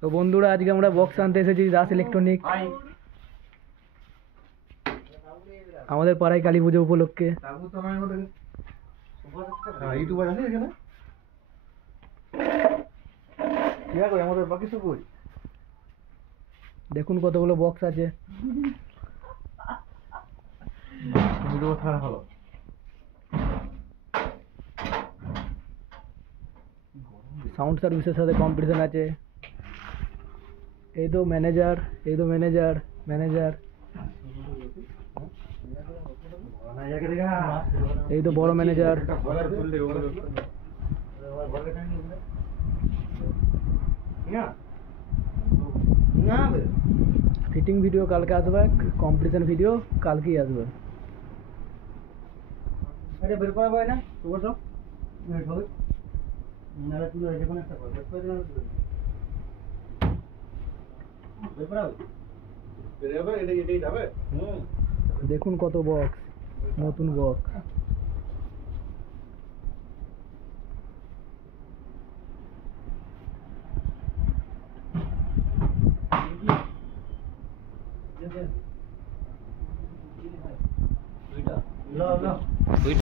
তো বন্ধুরা আজকে আমরা বক্স আনতে এসেছি দাস ইলেকট্রনিক আমাদের পাড়ায় কালী পুজো উপলক্ষে। দেখুন কতগুলো বক্স আছে। সাউন্ড সার্ভিসের সাথে কম্পিটিশন আছে। এই তো ম্যানেজার, ম্যানেজার এই তো বড় ম্যানেজার। ফিটিং ভিডিও কালকে আসবে, কম্পিটিশন ভিডিও কালকেই আসবে। আরে বের করা হয় না তো বসো মিনিট হবে নালে তুই যে কোন একটা বের করে দিলাম বের করা হবে বের হবে এটাই যাবে। দেখুন কত বক্স, নতুন বক্স। দুইটা